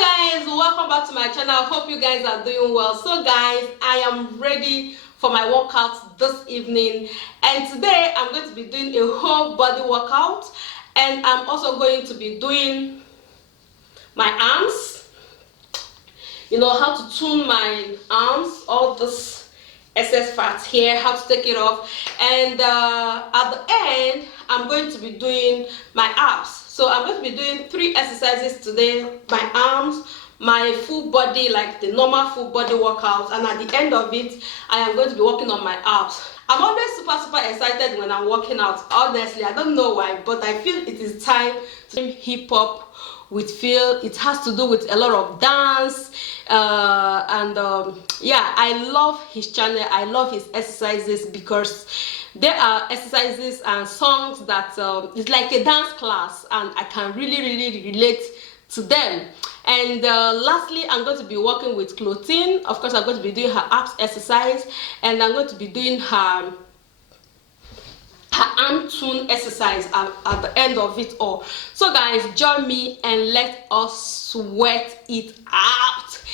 Hi guys, welcome back to my channel. Hope you guys are doing well. So guys, I am ready for my workout this evening, and today I'm going to be doing a whole body workout, and I'm also going to be doing my arms. You know how to tune my arms, all this excess fat here, how to take it off, and at the end I'm going to be doing my abs. So I'm going to be doing 3 exercises today: my arms, my full body, like the normal full body workout, and at the end of it I am going to be working on my abs. I'm always super excited when I'm working out. Honestly, I don't know why, but I feel it is time to hip hop with Phil. It has to do with a lot of dance, yeah, I love his channel. I love his exercises because there are exercises and songs that it's like a dance class, and I can really relate to them. And lastly, I'm going to be working with clothing. Of course, I'm going to be doing her abs exercise, and I'm going to be doing her arm tune exercise at the end of it all. So guys, join me and let us sweat it out.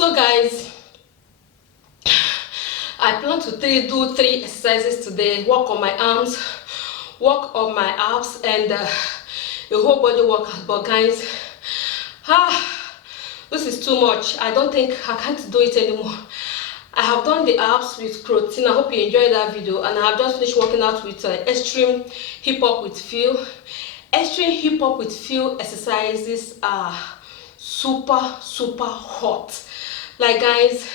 So guys, I plan to do 3 exercises today. Work on my arms, work on my abs, and a whole body workout. But guys, this is too much. I don't think I can't do it anymore. I have done the abs with protein. I hope you enjoyed that video. And I have just finished working out with Extreme Hip Hop with Phil. Extreme Hip Hop with Phil exercises are super hot. Like guys,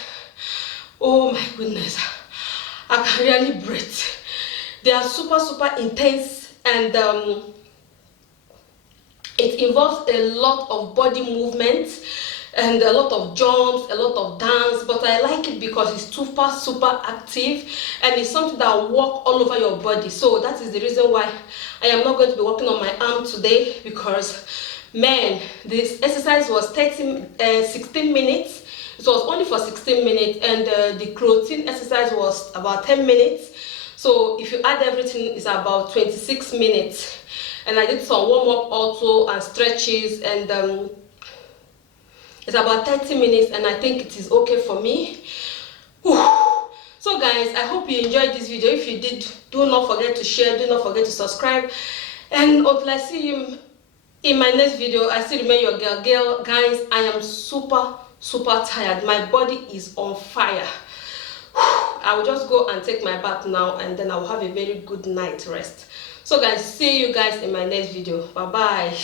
oh my goodness, I can really breathe. They are super intense, and it involves a lot of body movement and a lot of jumps, a lot of dance. But I like it because it's super active, and it's something that will work all over your body. So that is the reason why I am not going to be working on my arm today, because man, this exercise was 16 minutes. It was only for 16 minutes, and the protein exercise was about 10 minutes. So if you add everything, it's about 26 minutes. And I did some warm-up also and stretches, and it's about 30 minutes, and I think it is okay for me. Whew. So guys, I hope you enjoyed this video. If you did, do not forget to share, do not forget to subscribe, and until I see you in my next video, I still remain your girl. Guys, I am super tired. My body is on fire. I will just go and take my bath now, and then I will have a very good night rest. So guys, see you guys in my next video. Bye bye.